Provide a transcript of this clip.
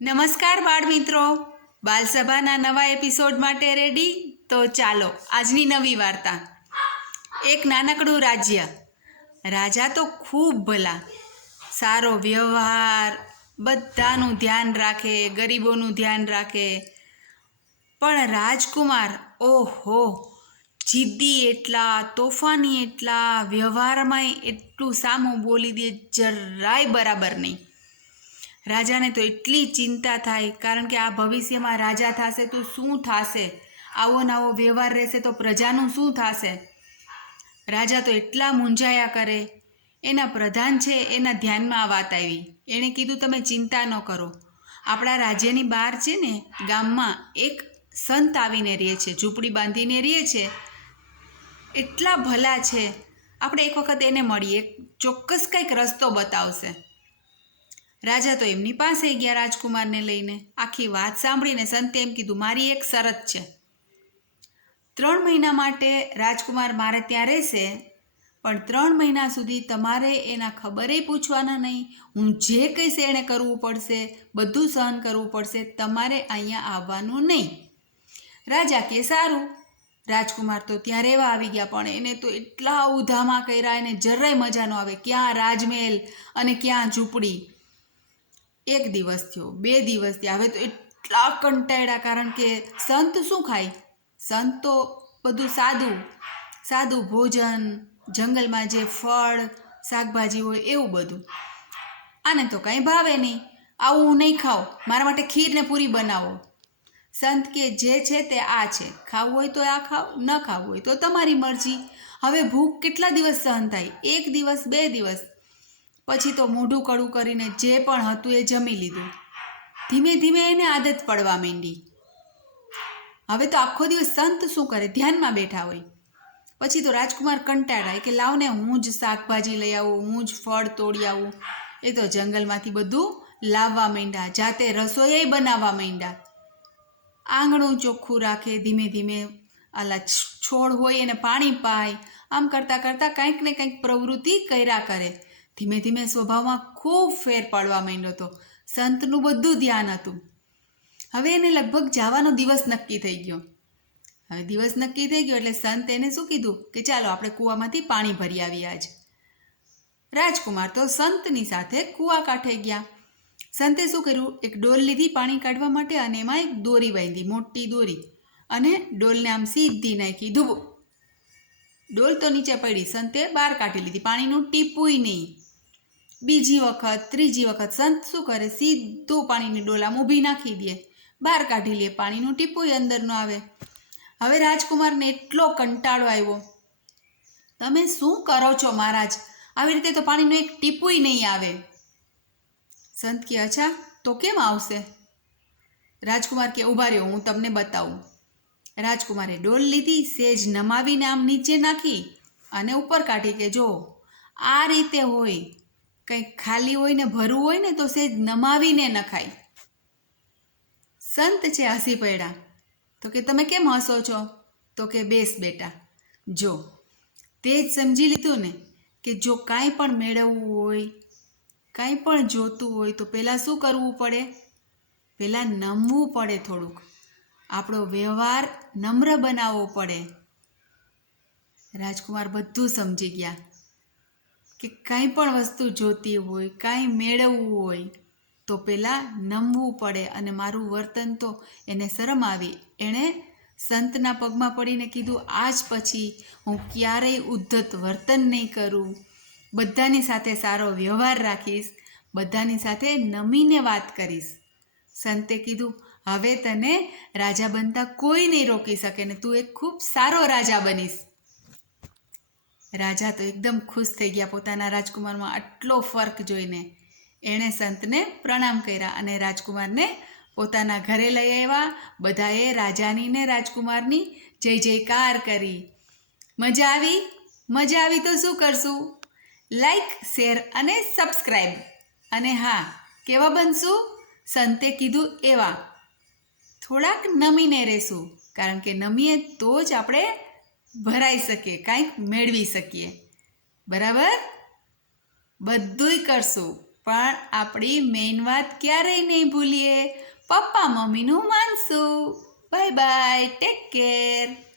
નમસ્કાર બાળ મિત્રો, બાલસભાના નવા એપિસોડ માટે રેડી? તો ચાલો આજની નવી વાર્તા. એક નાનકડું રાજ્ય. રાજા તો ખૂબ ભલા, સારો વ્યવહાર, બધાનું ધ્યાન રાખે, ગરીબોનું ધ્યાન રાખે. પણ રાજકુમાર ઓહો, જિદ્દી એટલા, તોફાની એટલા, વ્યવહારમાંય એટલું સામું બોલી દે, જરાય બરાબર નહીં. રાજાને તો એટલી ચિંતા થાય, કારણ કે આ ભવિષ્યમાં રાજા થશે તો શું થશે, આવો નવો વ્યવહાર રહેશે તો પ્રજાનું શું થશે. રાજા તો એટલા મૂંઝાયા કરે. એના પ્રધાન છે એના ધ્યાનમાં આ વાત આવી. એણે કીધું, તમે ચિંતા ન કરો, આપણા રાજ્યની બહાર છે ને ગામમાં એક સંત આવીને રહે છે, ઝૂંપડી બાંધીને રહે છે, એટલા ભલા છે, આપણે એક વખત એને મળીએ, ચોક્કસ કંઈક રસ્તો બતાવશે. રાજા તો એમની પાસે ગયા રાજકુમારને લઈને. આખી વાત સાંભળીને સંતે એમ કીધું, મારી એક શરત છે. 3 મહિના માટે રાજકુમાર મારે ત્યાં રહેશે, પણ 3 મહિના સુધી તમારે એના ખબરે પૂછવાના નહીં. હું જે કહીશ એણે કરવું પડશે, બધું સહન કરવું પડશે, તમારે અહીંયા આવવાનું નહીં. રાજા કે સારું. રાજકુમાર તો ત્યાં રહેવા આવી ગયા, પણ એને તો એટલા ઉધામા કર્યા, એને જરાય મજા ન આવે. ક્યાં રાજમહેલ અને ક્યાં ઝૂંપડી. 1 દિવસ થયો, 2 દિવસ થયા, હવે તો એટલા કંટાળ્યા, કારણ કે સંત શું ખાય? સંત તો બધું સાદું ભોજન, જંગલમાં જે ફળ શાકભાજી હોય એવું બધું. આને તો કાંઈ ભાવે નહીં. આવું હું નહીં ખાઉં, મારા માટે ખીર ને પૂરી બનાવો. સંત કે જે છે તે આ છે, ખાવું હોય તો આ ખાઓ, ન ખાવું હોય તો તમારી મરજી. હવે ભૂખ કેટલા દિવસ સહન થાય? 1 દિવસ, 2 દિવસ, પછી તો મોઢું કડું કરીને જે પણ હતું એ જમી લીધું. ધીમે ધીમે એને આદત પડવા માંડી. હવે તો આખો દિવસ સંત શું કરે, ધ્યાનમાં બેઠા હોય. પછી તો રાજકુમાર કંટાળાય કે લાવને હું જ શાકભાજી લઈ આવું, હું જ ફળ તોડી આવું. એ તો જંગલમાંથી બધું લાવવા માંડ્યા, જાતે રસોઈ બનાવવા માંડ્યા. આંગણું ચોખ્ખું રાખે, ધીમે ધીમે આલા છોડ હોય એને પાણી પાય. આમ કરતાં કરતાં કંઈક ને કંઈક પ્રવૃત્તિ કર્યા કરે. ધીમે ધીમે સ્વભાવમાં ખૂબ ફેર પડવા માંડ્યો હતો. સંતનું બધું ધ્યાન હતું. હવે એને લગભગ જવાનો દિવસ નક્કી થઈ ગયો. હવે દિવસ નક્કી થઈ ગયો એટલે સંત એને શું કીધું કે ચાલો આપણે કૂવામાંથી પાણી ભરી આવીએ આજ. રાજકુમાર તો સંતની સાથે કૂવા કાંઠે ગયા. સંતે શું કર્યું, એક ડોલ લીધી પાણી કાઢવા માટે, અને એમાં એક દોરી બાંધી, મોટી દોરી, અને ડોલને આમ સીધી નાખી, ધૂબ. ડોલ તો નીચે પડી, સંતે બહાર કાઢી લીધી, પાણીનું ટીપુંય નહીં. બીજી વખત, ત્રીજી વખત સંત શું કરે, સીધું પાણીની ડોલ આમ ઊભી નાખી દે, બહાર કાઢી લે, પાણીનું ટીપુંય અંદર ન આવે. હવે રાજકુમારને એટલો કંટાળો આવ્યો, તમે શું કરો છો મહારાજ, આવી રીતે તો પાણીનું એક ટીપુંય નહીં આવે. સંત કે અચ્છા, તો કેમ આવશે? રાજકુમાર કે ઊભા રહ્યો, હું તમને બતાવું. રાજકુમારે ડોલ લીધી, સેજ નમાવીને આમ નીચે નાખી અને ઉપર કાઢી કે જો આ રીતે હોય, કંઈક ખાલી હોય ને ભરવું હોય ને તો સેજ નમાવીને નખાય. સંત છે હસી પડ્યા. તો કે તમે કેમ હસો છો? તો કે બેસ બેટા, જો તે જ સમજી લીધું ને કે જો કાંઈ પણ મેળવવું હોય, કાંઈ પણ જોતું હોય તો પહેલાં શું કરવું પડે? પહેલાં નમવું પડે થોડુંક. આપણો વ્યવહાર નમ્ર બનાવવો પડે. રાજકુમાર બધું સમજી ગયા કે કાંઈ પણ વસ્તુ જોતી હોય, કાંઈ મેળવવું હોય તો પહેલાં નમવું પડે. અને મારું વર્તન તો એને શરમ આવી. એણે સંતના પગમાં પડીને કીધું, આજ પછી હું ક્યારેય ઉદ્ધત વર્તન નહીં કરું, બધાની સાથે સારો વ્યવહાર રાખીશ, બધાની સાથે નમીને વાત કરીશ. સંતે કીધું, હવે તને રાજા બનતા કોઈ નહીં રોકી શકે ને તું એક ખૂબ સારો રાજા બનીશ. રાજા તો એકદમ ખુશ થઈ ગયા પોતાના રાજકુમારમાં આટલો ફર્ક જોઈને. એણે સંતને પ્રણામ કર્યા અને રાજકુમારને પોતાના ઘરે લઈ આવ્યા. બધાએ રાજાની ને રાજકુમારની જય જયકાર કરી. મજા આવી? મજા આવી તો શું કરશું? લાઈક, શેર અને સબસ્ક્રાઈબ. અને હા, કેવા બનશું? સંતે કીધું એવા. થોડાક નમીને રહેશું, કારણ કે નમીએ તો જ આપણે ભરાઈ શકીએ, કાંઈક મેળવી શકીએ. બરાબર? બધુંય કરશું. પણ આપણી મેઇન વાત ક્યારેય નહીં ભૂલીએ. પપ્પા મમ્મીનું માનશું. Bye bye, take care.